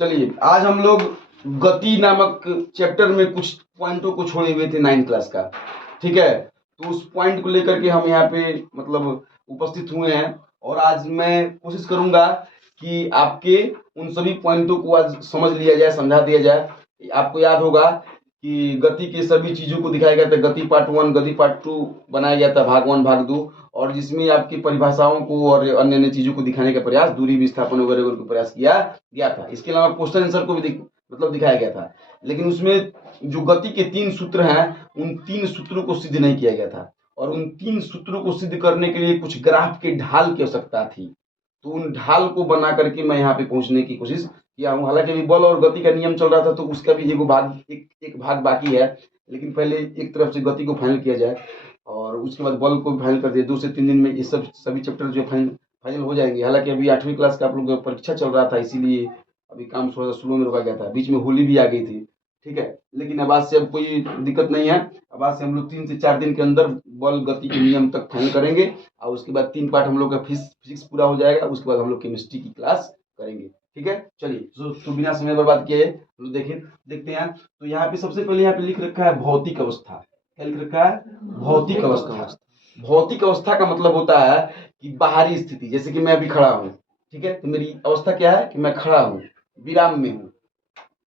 चलिए आज हम लोग गति नामक चैप्टर में कुछ पॉइंटों को छोड़े हुए थे 9th क्लास का। ठीक है, तो उस पॉइंट को लेकर के हम यहाँ पे मतलब उपस्थित हुए हैं और आज मैं कोशिश करूंगा कि आपके उन सभी पॉइंटों को आज समझ लिया जाए, समझा दिया जाए। आपको याद होगा कि गति के सभी चीजों को दिखाया गया था। गति पार्ट 1, गति पार्ट 2 बनाया गया था, भाग 1 भाग 2, और जिसमें आपकी परिभाषाओं को और अन्य अन्य चीजों को दिखाने का प्रयास, दूरी विस्थापन वगैरह को प्रयास किया गया था। इसके अलावा क्वेश्चन आंसर को भी मतलब दिखाया गया था, लेकिन उसमें जो गति के 3 सूत्र हैं उन 3 सूत्रों को सिद्ध नहीं किया गया था, और उन 3 सूत्रों को सिद्ध करने के लिए कुछ ग्राफ के ढाल की आवश्यकता थी। तो उन ढाल को बना करके मैं यहाँ पे पहुंचने की कोशिश किया हूँ। हालांकि अभी बल और गति का नियम चल रहा था, तो उसका भी एक भाग बाकी है, लेकिन पहले एक तरफ से गति को फाइनल किया जाए और उसके बाद बल को फाइनल कर दिया। 2 से 3 दिन में ये सभी चैप्टर जो फाइनल हो जाएंगे। हालांकि अभी 8वीं क्लास का आप लोगों का परीक्षा चल रहा था, इसीलिए अभी काम थोड़ा सा स्लो में रुका गया था। बीच में होली भी आ गई थी, ठीक है, लेकिन अब आज से अब कोई दिक्कत नहीं है। अब आज से हम लोग 3 से 4 दिन के अंदर बल गति के नियम तक फाइनल करेंगे, और उसके बाद 3 पार्ट हम लोग का फिजिक्स पूरा हो जाएगा। उसके बाद हम लोग केमिस्ट्री की क्लास करेंगे। ठीक है, चलिए तो बिना समय बर्बाद किए देखते हैं। तो यहाँ पे सबसे पहले यहाँ पे लिख रखा है भौतिक अवस्था। क्या लिख रखा है? भौतिक अवस्था। भौतिक अवस्था का मतलब होता है कि बाहरी स्थिति। जैसे कि मैं अभी खड़ा हूँ, ठीक है, तो मेरी अवस्था क्या है कि मैं खड़ा हूँ, विराम में हूँ।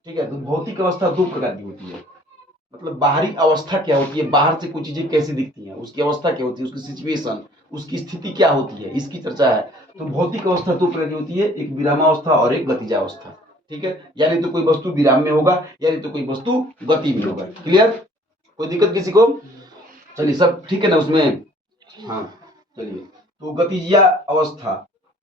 ठीक है, तो भौतिक अवस्था 2 प्रकार की होती है। मतलब बाहरी अवस्था क्या होती है, बाहर से कोई चीजें कैसी दिखती हैं, उसकी अवस्था क्या होती है, उसकी सिचुएशन, उसकी स्थिति क्या होती है, इसकी चर्चा है। तो भौतिक अवस्था 2 प्रकार की होती है, एक विरामावस्था और एक गतिजावस्था। ठीक है, यानी तो कोई वस्तु विराम में होगा, यानी तो कोई वस्तु गति में होगा। क्लियर? कोई दिक्कत किसी को? चलिए सब ठीक है ना उसमें? हाँ, चलिए तो गतिजा अवस्था।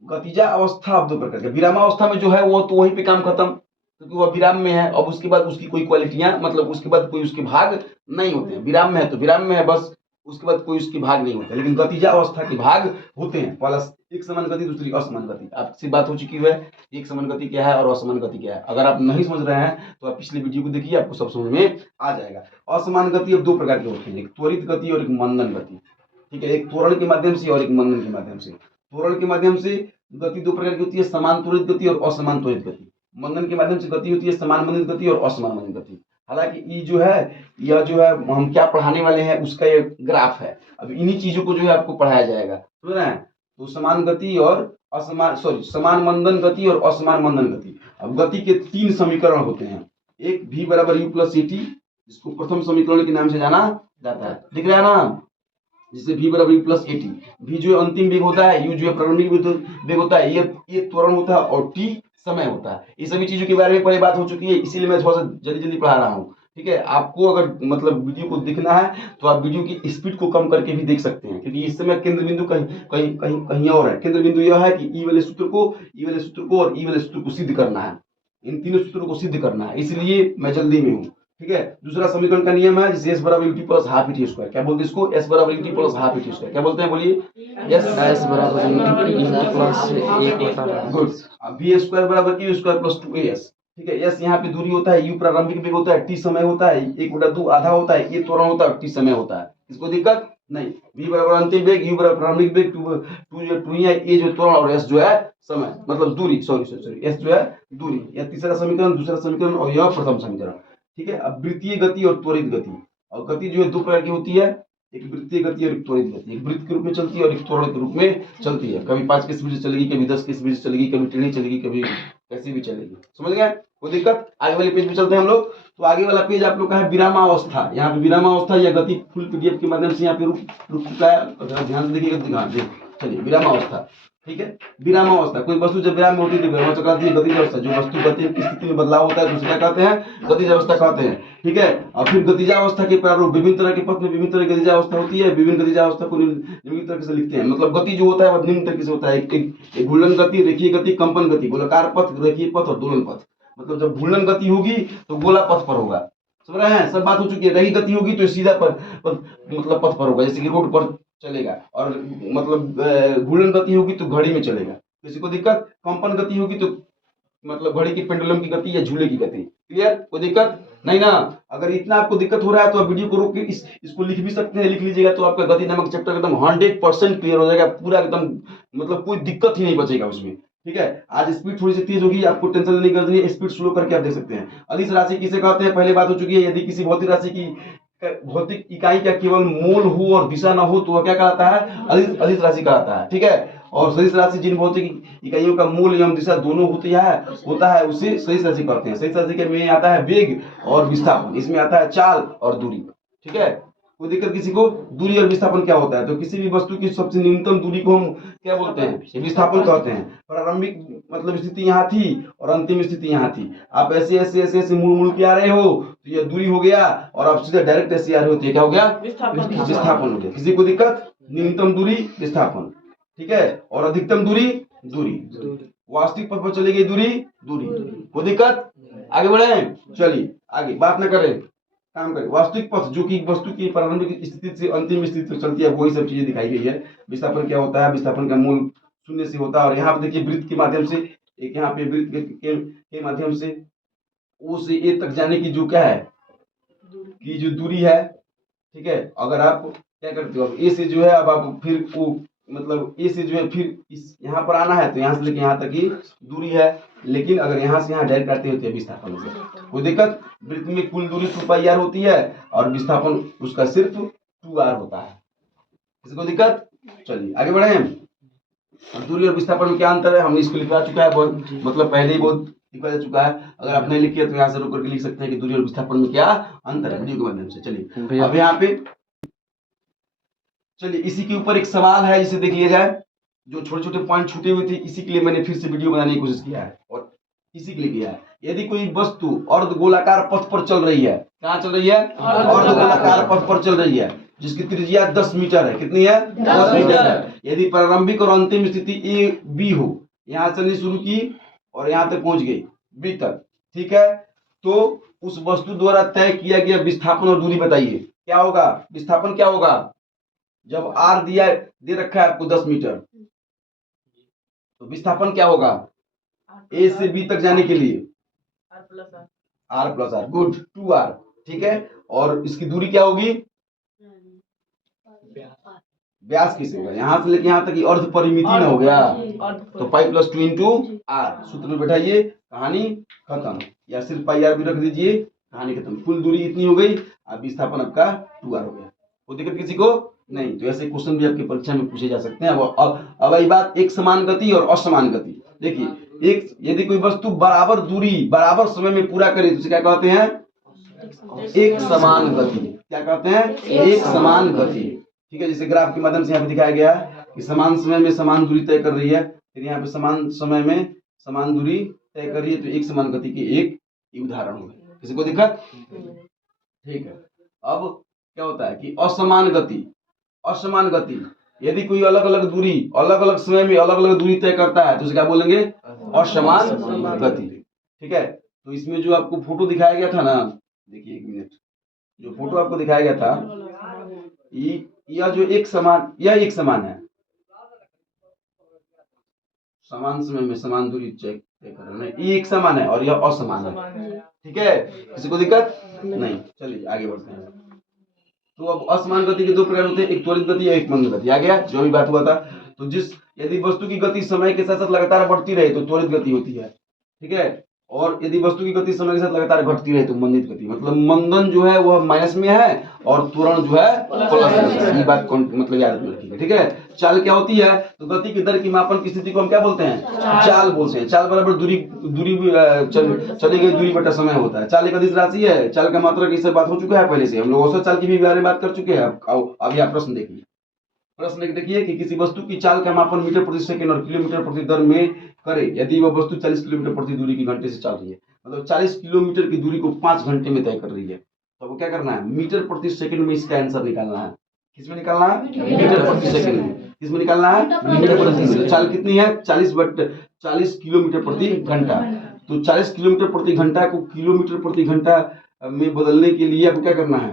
गतिजा अवस्था अब 2 प्रकार के। विरामावस्था में जो है वो तो वहीं पे काम खत्म, क्योंकि वह विराम में है। अब उसके बाद उसकी कोई क्वालिटियां, मतलब उसके बाद कोई उसके भाग नहीं होते हैं। विराम में है तो विराम में है बस, उसके बाद कोई उसके भाग नहीं होते। लेकिन गतिजा अवस्था के भाग होते हैं। पहला एक समान गति, दूसरी असमान गति। आपसे बात हो चुकी है एक समान गति क्या है और असमान गति क्या है। अगर आप नहीं समझ रहे हैं तो आप पिछले वीडियो को देखिए, आपको सब समझ में आ जाएगा। असमान गति अब 2 प्रकार के होते हैं, एक त्वरित गति और एक मंदन गति। ठीक है, एक त्वरण के माध्यम से और एक मंदन के माध्यम से। त्वरण के माध्यम से गति 2 प्रकार की होती है, समान त्वरित गति और असमान त्वरित गति। मंदन के माध्यम से गति होती है समान मंदित गति और असमान मंदित गति। हालांकि ये जो है हम क्या पढ़ाने वाले हैं उसका ये ग्राफ है। अब इन्हीं चीजों को जो है आपको पढ़ाया जाएगा, समझ रहे हैं? तो समान गति और समान मंदन गति और असमान मंदन गति। अब गति के 3 समीकरण होते हैं। एक v बराबर u प्लस ct, जिसको प्रथम समीकरण के नाम से जाना जाता है। दिख रहा है ना? जिससे v बराबर u प्लस एटी। v जो है अंतिम वेग होता है, u जो है प्रारंभिक वेग होता है, ये त्वरण होता है, और t समय होता है। ये सभी चीजों के बारे में पहले बात हो चुकी है, इसीलिए मैं थोड़ा सा जल्दी पढ़ा रहा हूँ। ठीक है, आपको अगर मतलब वीडियो को दिखना है तो आप वीडियो की स्पीड को कम करके भी देख सकते हैं, क्योंकि इस समय केंद्र बिंदु कहीं और है। केंद्र बिंदु यह है कि ई वाले सूत्र को और ई वाले सूत्र को सिद्ध करना है। इन तीनों सूत्रों को सिद्ध करना है, इसलिए मैं जल्दी में हूँ। ठीक है, दूसरा समीकरण का नियम है, जिसे s बराबर ut plus half T square. क्या बोलते हैं इसको? s बराबर ut plus half T square. क्या बोलते हैं? बोलिए। s बराबर ut प्लस 1 होता है। गुड। अब v स्क्वायर बराबर u स्क्वायर प्लस 2as। ठीक है, s यहाँ पे दूरी होता है, u प्रारंभिक वेग होता है, t समय होता है, 1/2 आधा होता है, ये त्वरण होता है, t समय होता है। इसको दिक्कत नहीं। v बराबर अंतिम वेग, u बराबर प्रारंभिक वेग, 2 है, ये जो त्वरण, और s जो है समय, मतलब दूरी, सॉरी s जो है दूरी। यह तीसरा समीकरण, दूसरा समीकरण, और यह प्रथम समीकरण। ठीक है, अब वृत्तीय गति और त्वरित गति। और गति जो है 2 प्रकार की होती है, एक वृत्तीय गति और एक त्वरित गति। एक वृत्त के रूप में चलती है और एक त्वरण के रूप में चलती है। कभी 5 की स्पीड से चलेगी, कभी 10 की स्पीड से चलेगी, कभी टेढ़ी चलेगी, कभी कैसी भी चलेगी। समझ गए? कोई दिक्कत? आगे वाले पेज पे चलते हैं हम लोग। तो आगे वाला पेज आप लोग का है विरामावस्था। यहाँ पे विरामावस्था या गति फुल पीडीएफ के माध्यम से यहाँ पे रुक चुका है, ध्यान से देखिएगा। चलिए विरामावस्था। ठीक है, विरामावस्था कोई वस्तु जब विराम में होती है तो कहती है गतिज अवस्था। जो वस्तु गति की स्थिति में बदलाव होता है तो उसे क्या कहते हैं? गतिज अवस्था कहते हैं। ठीक है, और फिर गतिजावस्था के प्रारूप, विभिन्न तरह के पथ में विभिन्न तरह की गतिजावस्था होती है। विभिन्न गतिजावस्था को निम्न तरीके से लिखते हैं। मतलब गति जो होता है वह निम्न तरीके से होता है, एक घूर्णन गति, रेखीय गति, कंपन गति, गोलाकार पथ, रेखीय पथ और दोलन पथ। मतलब जब घूर्णन गति होगी तो गोला पथ पर होगा। समझ रहे हैं? सब बात हो चुकी है। रही गति होगी तो सीधा मतलब पथ पर होगा, जैसे कि रोड पर चलेगा। और मतलब घूर्णन गति होगी तो घड़ी में चलेगा। किसी को दिक्कत? कंपन गति होगी तो मतलब घड़ी की पेंडुलम की गति या झूले की गति। क्लियर? कोई दिक्कत नहीं ना? अगर इतना आपको दिक्कत हो रहा है तो आप वीडियो को रोक के इसको लिख भी सकते हैं, लिख लीजिएगा तो आपका गति नामक चैप्टर एकदम 100% क्लियर हो जाएगा, पूरा एकदम, मतलब कोई दिक्कत ही नहीं बचेगा उसमें। ठीक है। आज स्पीड थोड़ी सी तेज होगी, आपको टेंशन लेने की जरूरत नहीं है, स्पीड स्लो करके आप देख सकते हैं। अदिश राशि किसे कहते हैं, पहले बात हो चुकी है। यदि किसी भौतिक राशि की भौतिक इकाई का केवल मूल हो और दिशा ना हो तो वह क्या कहलाता है, अदिश राशि कहलाता है। ठीक है। और सदिश राशि जिन भौतिक इकाइयों का मूल एवं दिशा दोनों होता है उसे सदिश राशि कहते हैं। सदिश राशि के में आता है वेग और विस्थापन, इसमें आता है चाल और दूरी। ठीक है। कोई दिक्कत किसी को, दूरी और विस्थापन क्या होता है, तो किसी भी वस्तु की सबसे न्यूनतम दूरी को हम क्या बोलते हैं, विस्थापन कहते हैं। प्रारंभिक मतलब स्थिति यहाँ थी और अंतिम स्थिति यहाँ थी। आप ऐसे ऐसे ऐसे ऐसे मुड़ मुड़ के आ रहे हो तो ये दूरी हो गया, और आप सीधे डायरेक्ट ऐसे आ रहे हो तो ये क्या हो गया, विस्थापन हो गया। किसी को दिक्कत, न्यूनतम दूरी विस्थापन, ठीक है। और अधिकतम दूरी दूरी, वास्तविक पथ पर चली गई दूरी कोई दिक्कत। आगे बढ़े, चलिए आगे बात न करें, काम करें। वास्तविक पथ जो कि वस्तु की प्रारंभिक स्थिति से अंतिम स्थिति तक चलती है, वही सब चीजें दिखाई गई है। विस्थापन क्या होता है, विस्थापन का मूल शून्य से होता है। और यहाँ पे देखिए वृत्त के माध्यम से, एक यहाँ पे वृत्त के माध्यम से ओ से ए तक जाने की जो क्या है की जो दूरी है, ठीक है। अगर आप क्या करते हो, ए से जो है अब आप फिर वो मतलब ए से जो है फिर इस यहाँ पर आना है तो यहाँ से लेके यहाँ तक की दूरी है। लेकिन अगर यहाँ से यहाँ डायरेक्ट आते होते हैं विस्थापन से, कोई दिक्कत। वृत्त में कुल दूरी 2πr होती है और विस्थापन उसका सिर्फ 2r होता है। किसी को दिक्कत, चलिए आगे बढ़े। और दूरी और विस्थापन में क्या अंतर है, हमने इसको लिखवा चुका है बहुत, मतलब पहले ही बहुत लिखा जा चुका है। अगर आप नहीं लिखे तो यहाँ से रुक करके लिख सकते हैं कि दूरी और विस्थापन में क्या अंतर है, वीडियो के माध्यम से। चलिए अब यहाँ पे चलिए इसी के ऊपर एक सवाल है, इसे देख लिया जाए। जो छोटे छोटे पॉइंट छूटे हुए थे, इसी के लिए मैंने फिर से वीडियो बनाने की कोशिश किया है और इसी के लिए किया है। यदि कोई वस्तु अर्धगोलाकार पथ पर चल रही है, कहाँ चल रही है, अर्धगोलाकार पथ पर चल रही है, जिसकी त्रिज्या 10 मीटर है, कितनी है, 10 मीटर है। यदि प्रारंभिक और अंतिम स्थिति ए बी हो, यहाँ चलनी शुरू की और यहाँ तक पहुंच गई बी तक, ठीक है, तो उस वस्तु द्वारा तय किया गया विस्थापन और दूरी बताइए क्या होगा। विस्थापन क्या होगा, जब आर दे रखा है आपको 10 मीटर, तो विस्थापन क्या होगा, ए से बी तक जाने के लिए are plus are, good, 2r, ठीक है। और इसकी दूरी क्या होगी, व्यास किसे होगा, यहां से लेके यहां तक अर्ध परिमिति ना हो गया, तो पाई प्लस 2 इंटू आर, सूत्र में बैठाइए, कहानी खत्म। या सिर्फ पाई आर भी रख दीजिए, कहानी खत्म। कुल दूरी इतनी हो गई, अब विस्थापन आपका 2r हो गया। कोई दिक्कत किसी को नहीं। तो ऐसे क्वेश्चन भी आपकी परीक्षा में पूछे जा सकते हैं। अब आई बात एक समान गति और असमान गति। देखिए, एक यदि कोई वस्तु बराबर दूरी बराबर समय में पूरा करे तो उसे क्या कहते हैं, एक समान गति। क्या कहते हैं, एक समान गति, ठीक है। जैसे ग्राफ के माध्यम से यहाँ पे दिखाया गया है कि समान समय में समान दूरी तय कर रही है, फिर यहाँ पे समान समय में समान दूरी तय कर रही है, तो एक समान गति के एक उदाहरण हो गए। किसी को दिक्कत, ठीक है। अब क्या होता है कि असमान गति, यदि कोई अलग अलग दूरी अलग अलग समय में अलग अलग दूरी तय करता है तो उसे क्या बोलेंगे, असमान गति, ठीक है। तो इसमें जो आपको फोटो दिखाया गया था ना, देखिए एक मिनट, जो फोटो आपको दिखाया गया था, यह जो एक समान है, समान समय में समान दूरी तय कर रहे हैं, ये एक समान है और यह असमान है, ठीक है। किसी को दिक्कत नहीं। चलिए आगे बढ़ते हैं। तो अब असमान गति के दो प्रकार होते हैं, एक त्वरित गति या एक मंद गति। आ गया जो भी बात हुआ था। तो यदि वस्तु की गति समय के साथ साथ लगातार बढ़ती रहे तो त्वरित गति होती है, ठीक है। और यदि वस्तु की गति समय के साथ लगातार घटती रहे तो मंदित गति, मतलब मंदन जो है वह माइनस में है और त्वरण जो है प्लस में। ये बात मतलब याद रखिएगा, ठीक है। चाल क्या होती है, तो गति की दर की मापन की स्थिति को हम क्या बोलते हैं, चाल बोलते हैं। चाल बराबर दूरी चली गई दूरी बटा समय होता है। चाल एक अदिश राशि है। चाल का मात्रक इससे बात हो चुका है पहले से, हम लोग औसत चाल की भी बारे में बात कर चुके हैं। अभी आप प्रश्न देखिए, प्रश्न देखिए कि किसी वस्तु की चाल का मापन मीटर प्रति सेकंड और किलोमीटर प्रति दर में करे यदि वह वस्तु 40 किलोमीटर प्रति दूरी की घंटे से चल रही है, मतलब 40 किलोमीटर की दूरी को 5 घंटे में तय कर रही है, तो वो क्या करना है, मीटर प्रति सेकंड में इसका आंसर निकालना है। किसमें निकालना है, मीटर प्रति सेकंड में। किसमें निकालना है, मीटर प्रति सेकंड। चाल कितनी है, 40 किलोमीटर प्रति घंटा। तो 40 किलोमीटर प्रति घंटा को किलोमीटर प्रति घंटा में बदलने के लिए आपको क्या करना है,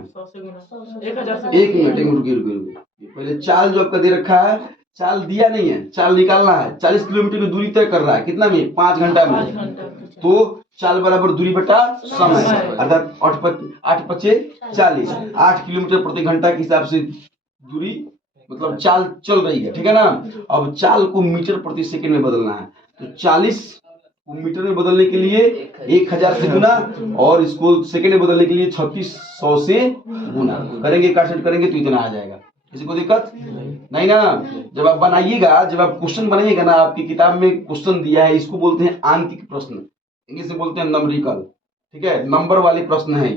एक मिनट रुकिए, पहले चाल जो आपका दे रखा है, चाल दिया नहीं है, चाल निकालना है। 40 किलोमीटर की दूरी तय कर रहा है, कितना में, 5 घंटा में। तो चाल बराबर दूरी बटा समय, अर्थात 8 पचे 40, 8 किलोमीटर प्रति घंटा के हिसाब से दूरी मतलब चाल चल रही है, ठीक है ना। अब चाल को मीटर प्रति सेकंड में बदलना है, तो 40 को मीटर में बदलने के लिए 1000 से गुना, और इसको सेकंड में बदलने के लिए 3600 से गुना करेंगे। काट करेंगे तो इतना आ जाएगा। किसी को दिक्कत नहीं ना? जब आप बनाइएगा, जब आप क्वेश्चन बनाइएगा ना, आपकी किताब में क्वेश्चन दिया है, इसको बोलते हैं आंकिक प्रश्न, इंग्लिश में बोलते हैं नंबरिकल। ठीक है, नंबर वाले प्रश्न है,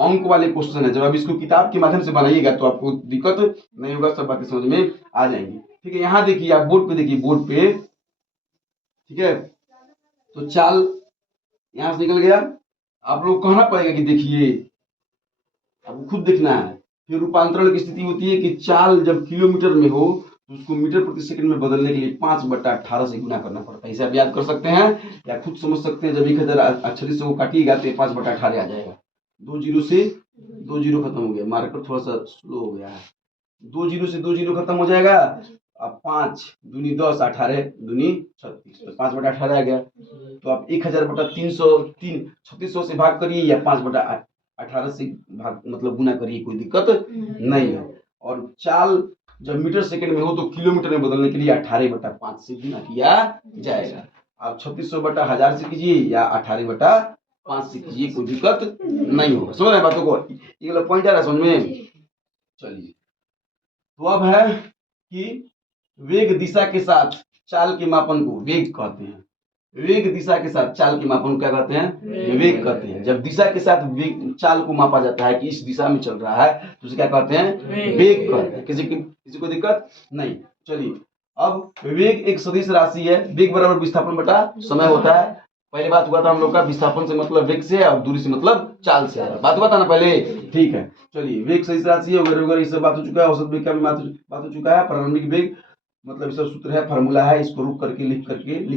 अंक वाले क्वेश्चन है। जब आप इसको किताब के माध्यम से बनाइएगा तो आपको दिक्कत नहीं होगा, सब बातें समझ में आ जाएंगी। ठीक है, यहाँ देखिए, आप बोर्ड पे देखिए, बोर्ड पे, ठीक है, तो चाल यहाँ से निकल गया। आप लोग कहना पड़ेगा कि देखिए, आपको खुद देखना है। फिर रूपांतरण की स्थिति होती है कि चाल जब किलोमीटर में हो तो उसको मीटर प्रति सेकंड में बदलने के लिए 5/18 से गुना करना पड़ता है। इसे आप याद कर सकते हैं या खुद समझ सकते हैं। जब 1036 को काटिएगा तो 5/18 आ जाएगा। 2 जीरो से 2 जीरो खत्म हो गया, मार्कर थोड़ा सा स्लो हो गया है। 2 जीरो से 2 जीरो खत्म हो जाएगा। अब 5 दूनी 10, 18 दूनी 36, तो 5/18 आ गया। तो आप 3600 से भाग करिए या 5/18 से भाग मतलब गुना करिए, कोई दिक्कत नहीं है। और चाल जब मीटर सेकंड में हो तो किलोमीटर में बदलने के लिए 18/5 से गुना किया जाएगा। आप 3600/1000 से कीजिए या 18/5 से कीजिए, कोई दिक्कत नहीं होगा। समझ रहे हैं बातों को? ये वाला पॉइंट आ रहा है समझ में? चलिए, तो अब है कि वेग दिशा के साथ चाल के मापन को वेग कहते हैं। वेग दिशा के साथ चाल के मापन को क्या कहते हैं? वेग कहते हैं। जब दिशा के साथ वेग चाल को मापा जाता है कि इस दिशा में चल रहा है तो उसे क्या कहते हैं? वेग कहते हैं। किसी को दिक्कत नहीं? चलिए, अब वेग एक सदिश राशि है। वेग बराबर विस्थापन बटा समय होता है। पहले बात हुआ था हम लोग का, विस्थापन से मतलब वेग से और दूरी से मतलब चाल से। बात हुआ था ना पहले? ठीक है, चलिए, वेग सदिश राशि है वगैरह वगैरह, ये सब बात हो चुका है। औसत वेग का भी बात हो चुका है। प्रारंभिक वेग मतलब इसका सूत्र है, फार्मूला है, इसको रुक करके लिख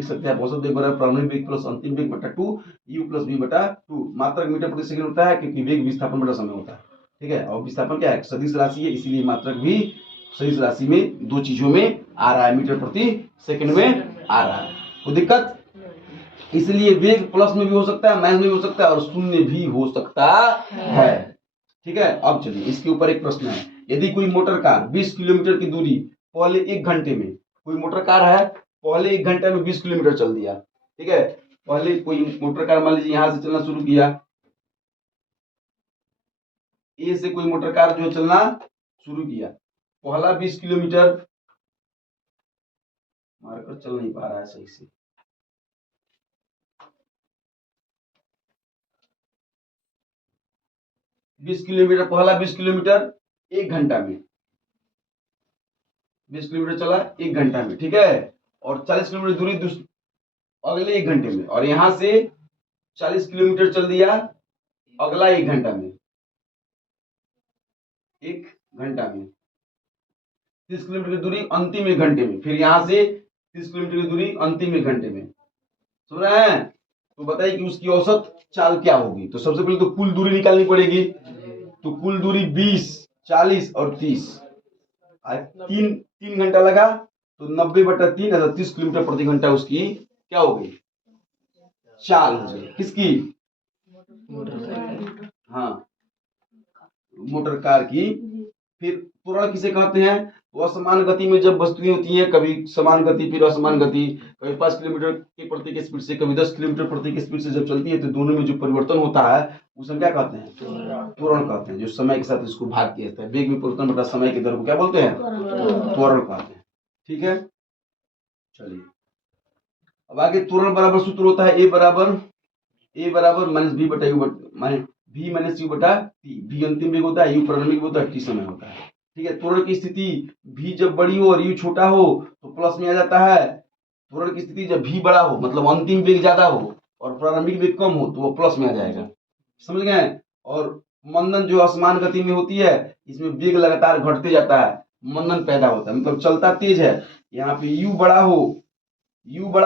सकते हैं। औसत वेग बराबर प्रारंभिक वेग प्लस अंतिम वेग बटा 2 u प्लस v बटा 2। मात्रक मीटर प्रति सेकंड होता है क्योंकि वेग विस्थापन बटा समय होता है। ठीक है, और विस्थापन क्या है? सदिश राशि है, इसीलिए मात्रक भी सदिश राशि में दो चीजों में आ रहा है, मीटर प्रति सेकंड में आ रहा है। कोई दिक्कत? इसलिए वेग प्लस में भी हो सकता है, माइनस में भी हो सकता है, और शून्य भी हो सकता है। ठीक है, अब चलिए, इसके ऊपर एक प्रश्न है। यदि कोई मोटर कार 20 किलोमीटर की दूरी पहले 1 घंटे में, कोई मोटर कार है पहले 1 घंटे में 20 किलोमीटर चल दिया। ठीक है, पहले कोई मोटर कार मान लीजिए यहां से चलना शुरू किया, ए से कोई मोटर कार जो चलना शुरू किया, पहला 20 किलोमीटर, मार्कर चल नहीं पा रहा है सही से, पहला 20 किलोमीटर 1 घंटा में, 20 किलोमीटर चला 1 घंटा में। ठीक है, और 40 किलोमीटर दूरी अगले 1 घंटे में, और यहां से 40 किलोमीटर चल दिया अगला 1 घंटा में, 1 घंटा में। 30 किलोमीटर की दूरी अंतिम 1 घंटे में, फिर यहां से 30 किलोमीटर की दूरी अंतिम 1 घंटे में। सुन रहे हैं? तो बताइए कि उसकी औसत चाल क्या होगी। तो सबसे पहले तो कुल दूरी निकालनी पड़ेगी। तो कुल दूरी 20, 40 और 30, तीन घंटा लगा, तो 90/3 अर्थात 30 किलोमीटर प्रति घंटा उसकी क्या हो गई? चाल हो गई। किसकी? हाँ, मोटर कार की। फिर त्वरण किसे कहते हैं? वो असमान गति में जब वस्तुएं होती हैं, कभी समान गति फिर असमान गति, कभी 5 किलोमीटर के प्रति की स्पीड से, कभी 10 किलोमीटर प्रति की स्पीड से जब चलती है, तो दोनों में जो परिवर्तन होता है उसे क्या कहते हैं? त्वरण कहते हैं। जो समय के साथ इसको भाग किया जाता है, वेग में परिवर्तन बटा समय की दर को क्या बोलते हैं? त्वरण कहते हैं। ठीक है, चलिए, अब आगे त्वरण बराबर सूत्र होता है ए बराबर माइनस v बटा यू v माइनस यू बटा टी। v अंतिम वेग होता है, यू प्रारंभिक होता है, टी समय होता है। ठीक है, त्वरण की स्थिति v जब बड़ी हो और u छोटा हो तो प्लस में आ जाता है। त्वरण की स्थिति जब v बड़ा हो मतलब अंतिम वेग ज्यादा हो और प्रारंभिक वेग कम हो तो वो प्लस में आ जाएगा। समझ गए? और मंदन जो असमान गति में होती है, इसमें वेग लगातार घटते जाता है, मंदन पैदा होता है, मतलब चलता तेज है। यहाँ पे u बड़ा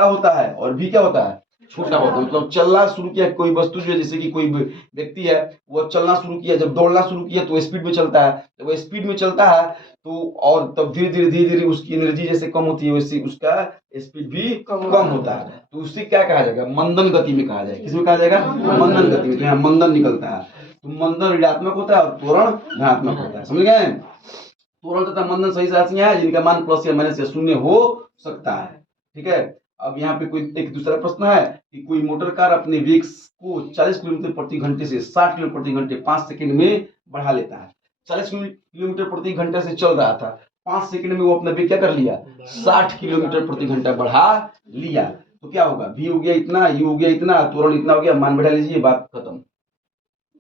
होता है और v क्या होता है? छोटा होता है। मतलब चलना शुरू किया कोई वस्तु जो है, जैसे कि कोई व्यक्ति है, वो चलना शुरू किया, जब दौड़ना शुरू किया तो स्पीड में चलता है। जब वो स्पीड में चलता है तो और तब धीरे धीरे उसकी एनर्जी जैसे कम होती है, वैसे उसका स्पीड भी कम होता है। तो उसे क्या कहा जाएगा? मंदन गति में कहा जाएगा। किसमें कहा जाएगा? मंदन गति में। तो यहाँ मंदन निकलता है। तो मंदन ऋणात्मक होता है और त्वरण धनात्मक होता है। समझ गए? त्वरण तथा मंदन सही राशियां हैं जिनका मान प्लस या माइनस या शून्य हो सकता है। ठीक है, अब यहाँ पे कोई एक दूसरा प्रश्न है कि कोई मोटर कार अपने वेग को 40 किलोमीटर प्रति घंटे से 60 किलोमीटर प्रति घंटे 5 सेकंड में बढ़ा लेता है। 40 किलोमीटर प्रति घंटे से चल रहा था, 5 सेकंड में वो अपना वेग क्या कर लिया, 60 किलोमीटर प्रति घंटा बढ़ा लिया। तो क्या होगा, v हो गया इतना, u हो गया इतना, त्वरण इतना हो गया, मान बढ़ा लीजिए, बात खत्म,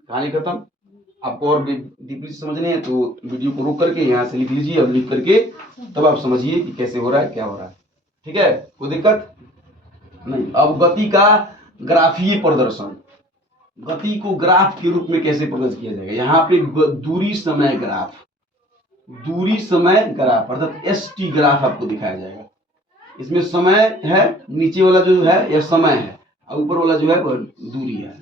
कहानी खत्म। आपको और डीपली समझने हैं तो वीडियो को रोक करके यहाँ से लिख लीजिए और लिख करके तब आप समझिए कि कैसे हो रहा है, क्या हो रहा है। ठीक है, कोई दिक्कत नहीं। अब गति का ग्राफीय प्रदर्शन, गति को ग्राफ के रूप में कैसे प्रदर्शित किया जाएगा। यहाँ पे दूरी समय ग्राफ, दूरी समय ग्राफ अर्थात ST ग्राफ आपको दिखाया जाएगा। इसमें समय है, नीचे वाला जो है यह समय है और ऊपर वाला जो है वह दूरी है।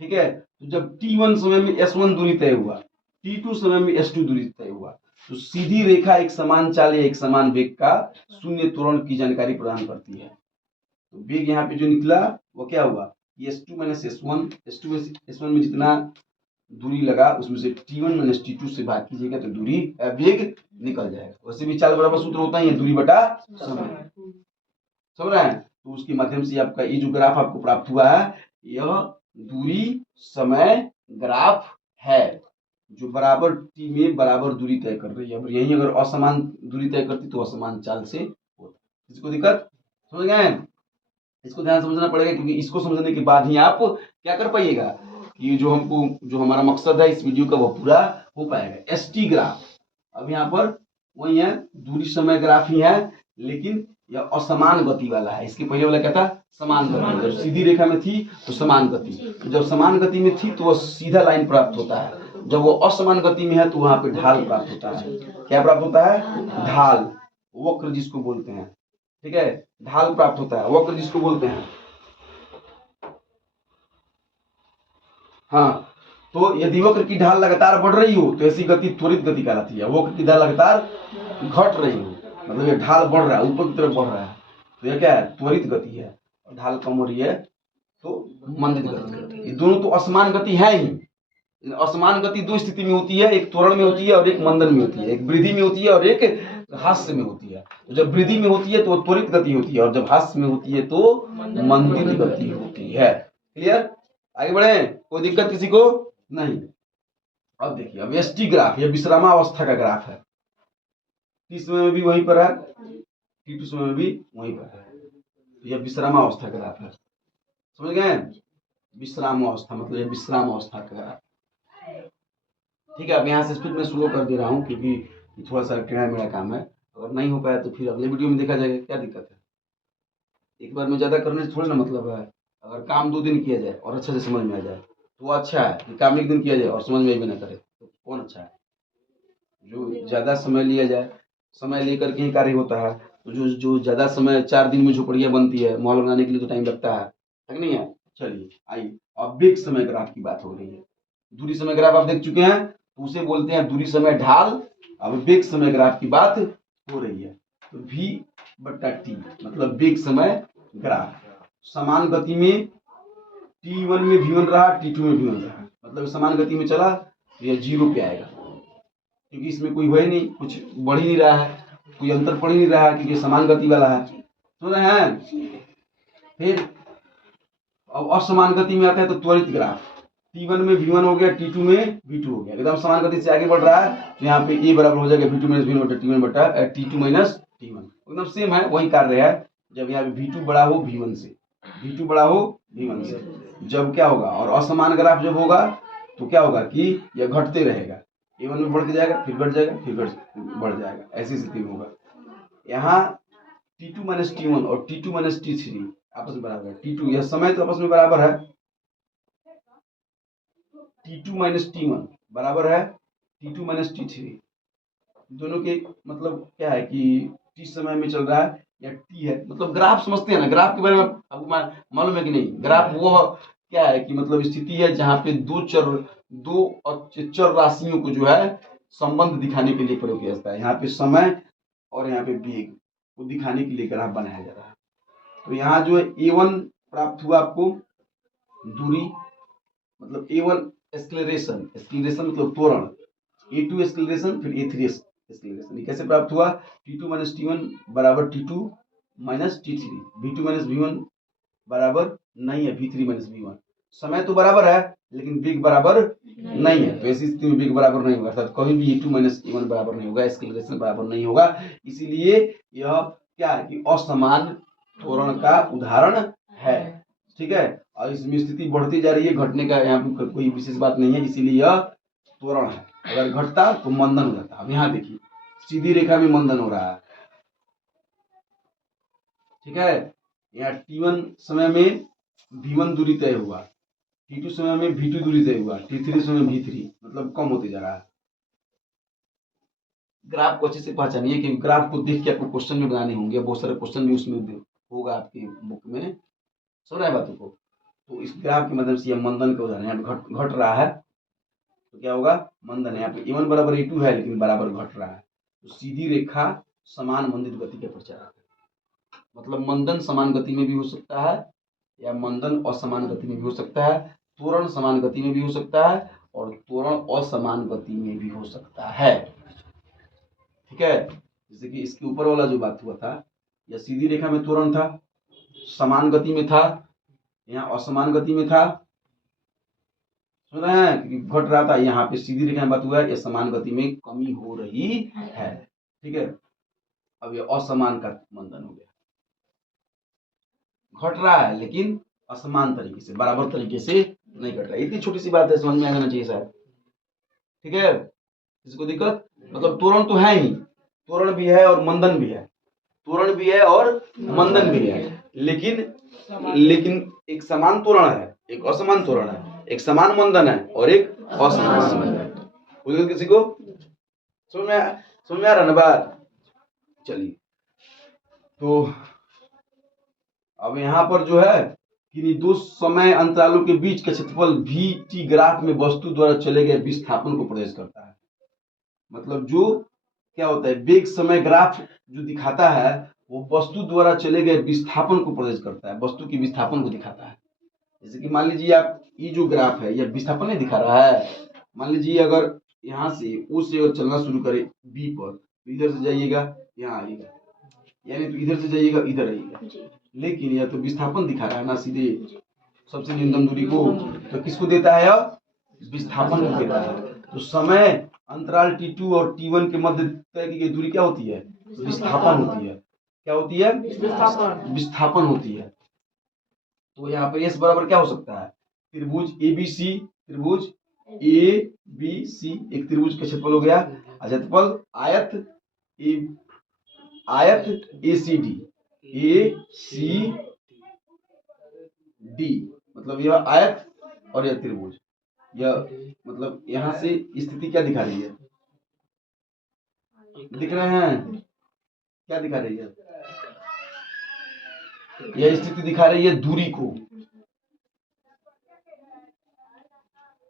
ठीक है, तो जब t1 समय में s1 दूरी तय हुआ, t2 समय में s2 दूरी तय हुआ, तो सीधी रेखा एक समान चाल या एक समान वेग का शून्य त्वरण की जानकारी प्रदान करती है। तो वेग यहाँ पे जो निकला वो क्या हुआ, s2 माइनस s1, s1 में जितना दूरी लगा उसमें से t1 माइनस t2 से भाग कीजिएगा तो दूरी वेग निकल जाएगा। वैसे भी चाल बराबर सूत्र होता है दूरी बटा समय, समझ रहे हैं। तो उसके माध्यम से आपका ये जो ग्राफ आपको प्राप्त हुआ है यह दूरी समय ग्राफ है जो बराबर टी में बराबर दूरी तय कर रही है। अब यही अगर असमान दूरी तय करती तो असमान चाल से होता। इसको दिक्कत समझ गए, इसको ध्यान समझना पड़ेगा क्योंकि इसको समझने के बाद ही आप क्या कर पाइएगा कि जो हमारा मकसद है इस वीडियो का वो पूरा हो पाएगा। ST ग्राफ, अब यहाँ पर वही है, दूरी समय ग्राफ ही है लेकिन यह असमान गति वाला है। इसके पहले वाला क्या था, समान गति। जब सीधी रेखा में थी तो समान गति, जब समान गति में थी तो वह सीधा लाइन प्राप्त होता है, जब वो असमान गति में है तो वहां पे ढाल प्राप्त होता है। क्या प्राप्त होता है, ढाल, वक्र जिसको बोलते हैं। ठीक है, ढाल प्राप्त होता है, वक्र जिसको बोलते हैं। हाँ, तो यदि वक्र की ढाल लगातार बढ़ रही हो तो ऐसी गति त्वरित गति कहलाती है। वक्र की ढाल लगातार घट रही हो मतलब ये ढाल बढ़ रहा है, ऊपर की तरफ बढ़ रहा है तो यह क्या है, त्वरित गति है। और ढाल कम हो रही है तो मंदित गति। ये दोनों तो असमान गति है ही। असमान गति दो स्थिति में होती है, एक त्वरण में होती है और एक मंदन में होती है, एक वृद्धि में होती है और एक हास्य में होती है। तो जब वृद्धि में होती है तो त्वरित गति होती है और जब हास्य में होती है तो मंदित गति होती है। क्लियर, आगे बढ़े, कोई दिक्कत किसी को नहीं। अब देखिए, अब ST ग्राफ, यह विश्रामावस्था का ग्राफ है। t समय में भी वहीं पर है, t2 समय में भी वहीं पर है, यह विश्रामावस्था का ग्राफ है। समझ गए, विश्रामावस्था मतलब यह विश्राम अवस्था का ग्राफ। ठीक है, अब यहाँ से स्पीड में स्लो कर दे रहा हूँ क्योंकि थोड़ा सा टेढ़ा मेरा काम है। अगर नहीं हो पाया तो फिर अगले वीडियो में देखा जाएगा, क्या दिक्कत है। एक बार में ज्यादा करने से थोड़ा ना मतलब है। अगर काम 2 दिन किया जाए और अच्छे से समझ में आ जाए तो अच्छा है कि काम 1 दिन किया जाए और समझ में भी ना करे तो कौन अच्छा है। जो ज्यादा समय लिया जाए, समय लेकर के ही कार्य होता है। तो जो ज्यादा समय 4 दिन में झोपड़ियाँ बनती है, महल बनाने के लिए तो टाइम लगता है नहीं है। चलिए आइए, अब वेग समय ग्राफ की बात हो रही है। दूरी समय ग्राफ आप देख चुके हैं तो उसे बोलते हैं दूरी समय ढाल। अब वेग समय ग्राफ की बात हो रही है तो v बटा t मतलब वेग समय ग्राफ। समान गति में t1 में v1 रहा, t2 में v1 रहा, मतलब समान गति में चला तो यह 0 पे आएगा क्योंकि इसमें कोई है नहीं, कुछ बढ़ ही नहीं रहा है, कोई अंतर पड़ ही नहीं रहा है क्योंकि समान गति वाला है। सुन रहे हैं। फिर अब असमान गति में आता है तो त्वरित ग्राफ, t1 में v1 हो गया, t2 में v2 हो गया, एकदम समान गति से आगे बढ़ रहा है तो यहाँ पे a बराबर हो जाएगा v2 माइनस v1 बटा t1 बटा t2 माइनस t1, एकदम सेम है, वही कार्य है। जब यहाँ पे v2 बड़ा हो v1 से, v2 बड़ा हो v1 से, जब क्या होगा, और असमान ग्राफ जब होगा तो क्या होगा कि यह घटते रहेगा, a1 में बढ़ के जाएगा, फिर घट जाएगा, फिर बढ़ जाएगा, ऐसी स्थिति में होगा। यहाँ t2 माइनस t1 और t2 माइनस t3 आपस में बराबर है। t2 यह समय तो आपस में बराबर है, t2 माइनस t1 बराबर है t2 माइनस t3। दोनों के मतलब क्या है कि t समय में चल रहा है या t है, मतलब ग्राफ समझते हैं ना, ग्राफ के बारे में आपको मालूम है कि नहीं। ग्राफ वो क्या है कि मतलब स्थिति है जहाँ पे दो चर राशियों को जो है संबंध दिखाने के लिए प्रयोग किया जाता है। यहाँ पे समय और यहाँ पे वेग को दिखाने के लिए ग्राफ बनाया जा रहा है। तो यहाँ जो है a1 प्राप्त हुआ आपको दूरी, मतलब a1 एक्सेलरेशन, एक्सेलरेशन मतलब त्वरण, a2 एक्सेलरेशन, फिर a3 एक्सेलरेशन। कैसे प्राप्त हुआ, t2 माइनस t1 बराबर t2 minus T3, V2 minus V1 बराबर नहीं है V3 माइनस V1। समय तो बराबर है लेकिन वेग बराबर नहीं है, तो ऐसी स्थिति में वेग बराबर नहीं होगा, अर्थात कभी भी E2 माइनस E1 बराबर नहीं होगा, एक्सेलरेशन बराबर नहीं होगा। इसीलिए यह क्या है कि असमान त्वरण का उदाहरण है। ठीक है, और इसमें स्थिति बढ़ती जा रही है, घटने का यहाँ पे कोई विशेष बात नहीं है, इसीलिए यह त्वरण है। अगर घटता तो मंदन हो जाता। अब यहाँ देखिए सीधी रेखा में मंदन हो रहा है। ठीक है, यहाँ T1 समय में V1 दूरी तय हुआ, T2 समय में V2 दूरी तय हुआ, T3 समय V3, मतलब कम होते जा रहा है। ग्राफ को अच्छे से पहचानिए कि ग्राफ को देख के आपको क्वेश्चन भी बनाने होंगे, बहुत सारे क्वेश्चन भी उसमें होगा आपकी बुक में, समझ रहे हैं बातों को। तो इस ग्राफ के मदद से यह मंदन का उदाहरण यहाँ घट रहा है, तो क्या होगा, मंदन है। यहाँ पे E1 बराबर E2 है लेकिन बराबर घट रहा है, तो सीधी रेखा समान मंदित गति के प्रचारक है। मतलब मंदन समान गति में भी हो सकता है या मंदन असमान गति में भी हो सकता है, त्वरण समान गति में भी हो सकता है और त्वरण असमान गति में भी हो सकता है। ठीक है, जैसे कि इसके ऊपर वाला जो बात हुआ था, यह सीधी रेखा में त्वरण था, समान गति में था, यहाँ असमान गति में था, सुन रहे हैं कि घट रहा था। यहाँ पे सीधी रेखा में बात हुआ है, यह समान गति में कमी हो रही है। ठीक है, अब यह असमान का मंदन हो गया, घट रहा है लेकिन असमान तरीके से, बराबर तरीके से नहीं घट रहा है। इतनी छोटी सी बात है, समझ में आ जाना चाहिए शायद। ठीक है, इसको दिक्कत, मतलब त्वरण तो है ही, त्वरण भी है और मंदन भी है, त्वरण भी है और मंदन भी है, लेकिन एक समान त्वरण है, एक असमान त्वरण है, एक समान मंदन है और एक असमान मंदन है। बुझे किसी को? समझ में आ रहा ना बात? चलिए, तो अब यहाँ पर जो है कि दो समय अंतरालों के बीच का क्षेत्रफल VT ग्राफ में वस्तु द्वारा चले गए विस्थापन को प्रदर्शित करता है। मतलब जो क्या होता है, वेग समय ग्राफ जो दिखाता है वो वस्तु द्वारा चले गए विस्थापन को प्रदर्शित करता है, वस्तु की विस्थापन को दिखाता है। जैसे कि मान लीजिए आप ये जो ग्राफ है यह विस्थापन नहीं दिखा रहा है। मान लीजिए अगर यहाँ से ओ से अगर चलना शुरू करे बी पर, तो इधर से जाइएगा यहाँ आइएगा, यानी तो इधर से जाइएगा इधर आइएगा, लेकिन यह तो विस्थापन दिखा रहा है ना, सीधे सबसे न्यूनतम दूरी को, तो किसको देता है, यह विस्थापन को देता है। तो समय अंतराल T2 और T1 के मध्य तय की गई दूरी क्या होती है, विस्थापन होती है। क्या होती है, विस्थापन होती है। तो यहाँ पर S बराबर क्या हो सकता है, त्रिभुज ABC, त्रिभुज ABC एक त्रिभुज का क्षेत्रफल हो गया, क्षेत्रफल आयत ACD, मतलब यह आयत और यह त्रिभुज, यह मतलब यहाँ से स्थिति क्या दिखा रही है, दिख रहे हैं क्या दिखा रही है, यह स्थिति दिखा रही है दूरी को,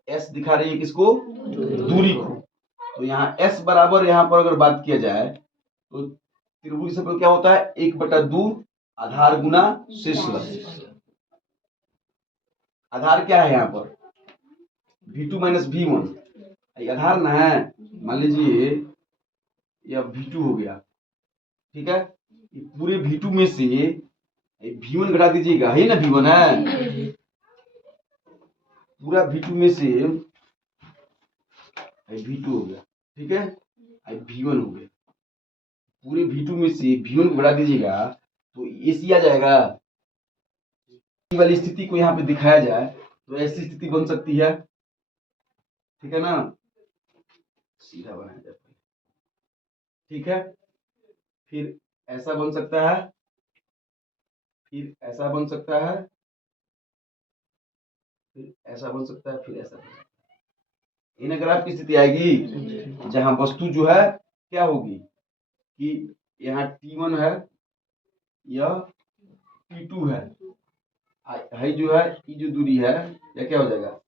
S दिखा रही है किसको, दूरी को। तो यहाँ S बराबर, यहाँ पर अगर बात किया जाए तो त्रिभुज क्षेत्रफल क्या होता है, 1/2 आधार गुना शीर्ष लंब। आधार क्या है यहाँ पर, V2 माइनस V1 आधार ना है। मान लीजिए यह V2 हो गया, ठीक है, पूरे V2 में से V1 घटा दीजिएगा, है ना, V1 है, पूरा V2 में से V2 हो गया, ठीक है, V1 हो गया, पूरे V2 में से V1 को घटा दीजिएगा तो AC आ जाएगा। वाली स्थिति को यहाँ पे दिखाया जाए तो ऐसी स्थिति बन सकती है, ठीक है ना, सीधा बनाया जाए, ठीक है, फिर ऐसा बन सकता है, फिर ऐसा बन सकता है, फिर ऐसा बन सकता है, फिर ऐसा बन सकता है। इन अगर आपकी स्थिति आएगी जहां वस्तु जो है क्या होगी कि यहाँ T1 है, यह T2 है जो है, ये जो दूरी है यह क्या हो जाएगा,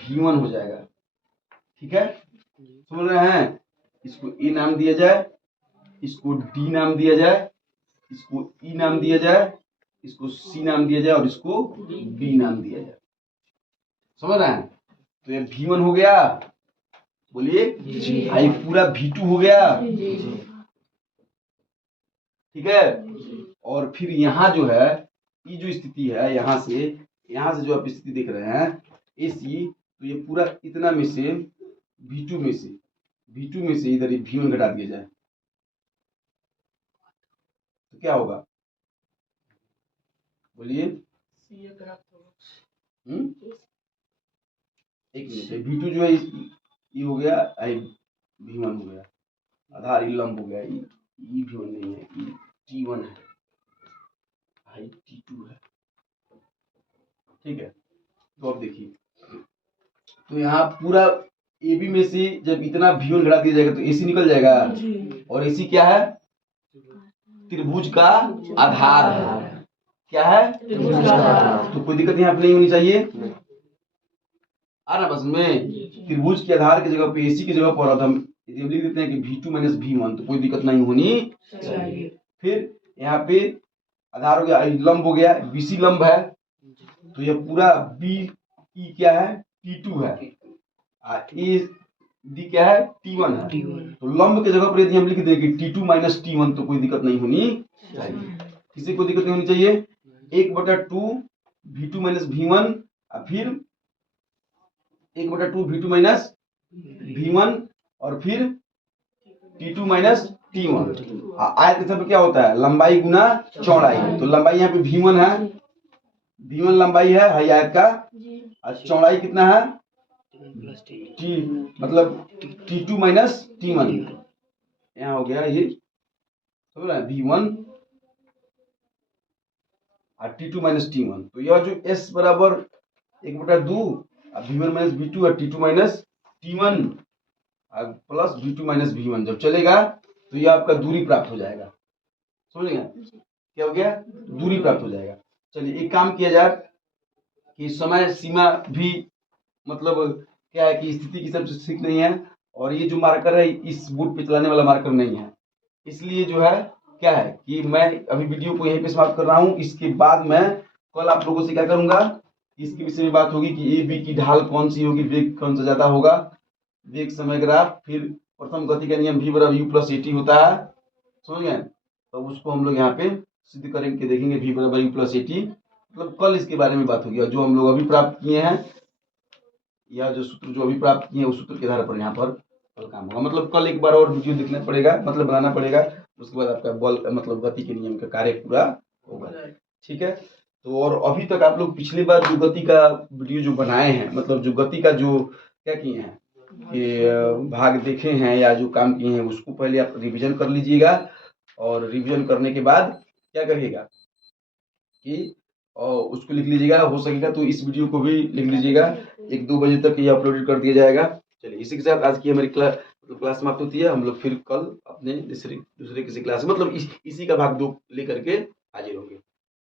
V1 हो जाएगा। ठीक है, समझ रहे हैं, इसको E नाम दिया जाए, इसको D नाम दिया जाए, इसको E नाम दिया जाए, इसको C नाम दिया जाए और इसको B नाम दिया जाए। समझ रहे हैं, तो ये V1 हो गया, बोलिए, पूरा V2 हो गया, ठीक है। और फिर यहाँ जो है ये जो स्थिति है, यहाँ से जो आप स्थिति देख रहे हैं AC, तो ये पूरा इतना में से V2 में से इधर V1 घटा दिया जाए तो क्या होगा, बोलिए। एक मिनट, V2 जो है ये हो गया, V1 हो गया, आधार लंब हो गया, ये V1 नहीं है, ये T1 है, T2 है, ठीक है। तो अब देखिए, तो यहाँ पूरा AB में से जब इतना V1 घटा दिया जाएगा तो AC निकल जाएगा, और AC क्या है, त्रिभुज का आधार है। क्या है, त्रिभुज का आधार। तो कोई दिक्कत यहाँ पे नहीं होनी चाहिए, आ रहा बस में। त्रिभुज के आधार की जगह पे AC की जगह पर अब हम लिख देते हैं कि V2 माइनस V1, तो कोई दिक्कत नहीं होनी चाहिए। फिर यहाँ पे आधार हो गया, लंब हो गया, BC लंब है, तो ये पूरा BE क्या है, T2 है, AD क्या है, T1 है। तो लंब के जगह पर यदि हम लिख दें कि T2 माइनस T1, तो कोई दिक्कत नहीं होनी चाहिए। किसी को दिक्कत नहीं होनी चाहिए। 1/2 V2 माइनस V1, फिर 1/2 V2 माइनस V1, और फिर T2 माइनस T1। आयत के सब क्या होता है, लंबाई गुना चौड़ाई। तो लंबाई यहाँ पे V1 है, V1 लंबाई है आयत का, और चौड़ाई कितना है, T, मतलब T2 माइनस T1। यहाँ हो गया ये, समझ रहे हैं, V1 और T2 माइनस T1। तो यह जो S बराबर 1/2 V1 माइनस V2 और T2 minus T1 plus V2 minus V1 जब चलेगा तो ये आपका दूरी प्राप्त हो जाएगा। समझ गए, क्या हो गया, दूरी प्राप्त हो जाएगा। चलिए एक काम किया जाए कि समय सीमा भी मतलब क्या है कि स्थिति की सबसे ठीक नहीं है, और ये जो मार्कर है इस बोर्ड पे चलाने वाला मार्कर नहीं है, इसलिए जो है क्या है कि मैं अभी वीडियो को यहीं पे समाप्त कर रहा हूँ। इसके बाद मैं कल आप लोगों से क्या करूंगा, इसके विषय में बात होगी कि AB की ढाल कौन सी होगी, वेग कौन सा ज्यादा होगा, वेग समय ग्राफ, फिर प्रथम गति का नियम V बराबर U प्लस AT होता है, समझ गए। तो उसको हम लोग यहाँ पे सिद्ध करेंगे, देखेंगे V बराबर U प्लस AT, मतलब कल इसके बारे में बात होगी। और जो हम लोग अभी प्राप्त किए हैं, या जो सूत्र जो अभी प्राप्त किए हैं उस सूत्र के आधार पर यहाँ पर कल काम होगा। मतलब कल एक बार और वीडियो देखना पड़ेगा, मतलब बनाना पड़ेगा, उसके बाद आपका बल मतलब गति के नियम का कार्य पूरा होगा, ठीक है। तो और अभी तक आप लोग पिछली बार जो गति का वीडियो जो बनाए हैं, मतलब जो गति का जो क्या किए हैं कि भाग देखे हैं या जो काम किए हैं, उसको पहले आप रिवीजन कर लीजिएगा। और रिवीजन करने के बाद क्या करिएगा कि और उसको लिख लीजिएगा, हो सकेगा तो इस वीडियो को भी लिख लीजिएगा। 1-2 बजे तक ये अपलोडेड कर दिया जाएगा। चलिए इसी के साथ आज की हमारी क्लास समाप्त होती है। हम लोग फिर कल अपने दूसरे किसी क्लास मतलब इसी का भाग 2 लेकर के